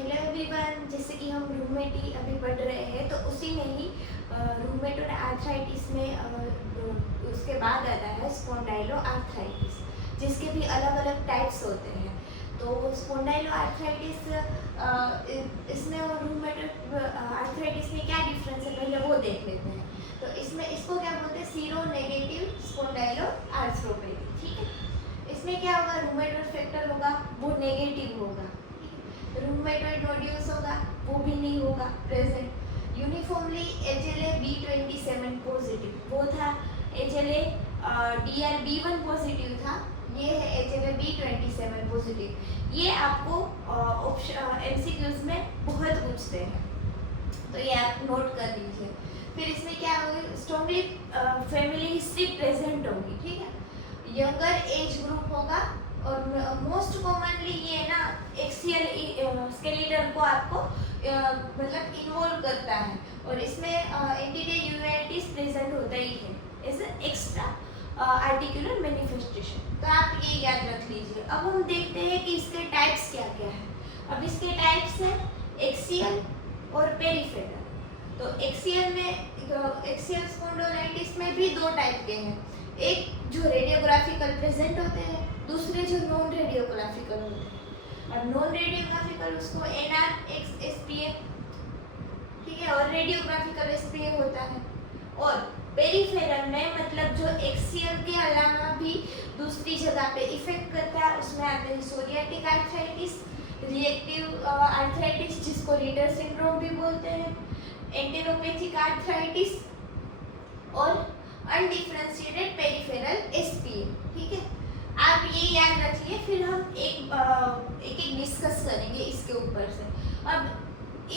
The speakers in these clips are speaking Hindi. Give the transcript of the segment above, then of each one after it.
हेलो एवरीवन, जैसे कि हम रूमेटी अभी पढ़ रहे हैं तो उसी में ही रूमेटोड आर्थराइटिस में उसके बाद आता है स्पॉन्डाइलो आर्थराइटिस, जिसके भी अलग अलग टाइप्स होते हैं। तो स्पॉन्डाइलो आर्थराइटिस इसमें और रूमेटोड आर्थराइटिस में क्या डिफरेंस है पहले वो देख लेते हैं। तो इसमें इसको क्या बोलते हैं, सीरो नेगेटिव स्पॉन्डाइलो आर्थ्रोपेथी। ठीक है, इसमें क्या होगा, रूमेटोड फैक्टर होगा वो नेगेटिव होगा, रूमेटॉइड नोड्यूल्स होगा वो भी नहीं होगा present. Uniformly HLA B27 positive वो था, HLA DR B1 पॉजिटिव था, ये है HLA B27 पॉजिटिव। ये आपको MCQs में बहुत पूछते हैं, तो ये आप नोट कर लीजिए। फिर इसमें क्या होगी, स्ट्रॉन्गली फैमिली हिस्ट्री प्रेजेंट होगी। ठीक है, यंगर एज ग्रुप होगा और मोस्ट कॉमनली ये ना एक्सियल स्केलेटन को आपको मतलब इन्वॉल्व करता है, और इसमें एंटीरियर यूवेटिस प्रेजेंट होता ही है एज एक्स्ट्रा आर्टिकुलर मैनिफेस्टेशन। तो आप ये याद रख लीजिए। अब हम देखते हैं कि इसके टाइप्स क्या क्या है। अब इसके टाइप्स हैं एक्सियल और पेरिफेरल। तो एक्सियल में एक्सियल स्पॉन्डिलोलाइटिस में भी दो टाइप के हैं, एक जो रेडियोग्राफिकल प्रेजेंट होते हैं, दूसरे जो नॉन रेडियोग्राफिकल होते हैं। और नॉन रेडियोग्राफिकल उसको NRXSPA, ठीक है, और रेडियोग्राफिकल SPA होता है। और पेरिफेरल में मतलब जो एक्सियल के अलावा भी दूसरी जगह पे इफेक्ट करता है, उसमें आते हैं सोरियाटिक आर्थराइटिस, रिएक्टिव आर्थराइटिस जिसको रीडर सिंड्रोम भी बोलते हैं, एंटेरोपैथिक आर्थराइटिस और अनडिफरेंशिएटेड पेरिफेरल SPA। ठीक है, आप ये याद रखिए, फिर हम एक डिस्कस करेंगे इसके ऊपर से। अब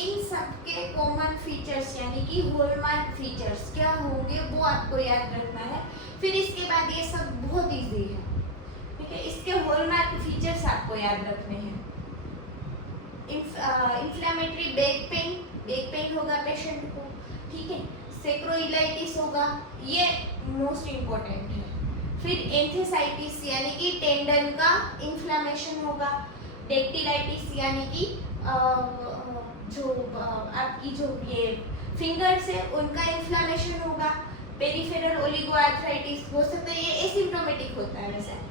इन सब के कॉमन फीचर्स यानी कि हॉलमार्क फीचर्स क्या होंगे वो आपको याद रखना है। फिर इसके बाद ये सब बहुत इजी है। ठीक है, इसके हॉलमार्क फीचर्स आपको याद रखने हैं। इन्फ्लेमेटरी बैक पेन होगा पेशेंट को। ठीक है, सेक्रोइलाइटिस होगा, ये मोस्ट इम्पोर्टेंट है। फिर एंथेसाइटिस यानी कि टेंडन का इन्फ्लेमेशन होगा, डेक्टिलाइटिस यानी कि जो आपकी जो ये फिंगर्स है उनका इन्फ्लेमेशन होगा, पेरिफेरल ओलिगोआर्थराइटिस हो सकता है, ये एसिम्प्टोमेटिक होता है वैसे।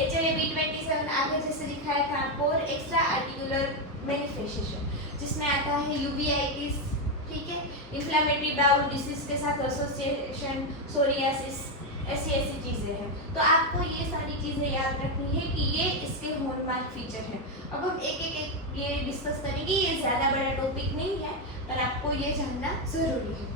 HLA B27 आगे जैसे दिखाया था आपको, और एक्स्ट्रा आर्टिकुलर मैनिफेस्टेशन जिसमें आता है यूवियाइटिस। ठीक है, इन्फ्लेमेटरी बाउल डिसीज के साथ एसोसिएशन, सोरियासिस, ऐसी चीज़ें हैं। तो आपको ये सारी चीज़ें याद रखनी है कि ये इसके हॉलमार्क फीचर हैं। अब हम एक ये डिस्कस करेंगे, ये ज़्यादा बड़ा टॉपिक नहीं है पर आपको ये जानना ज़रूरी है।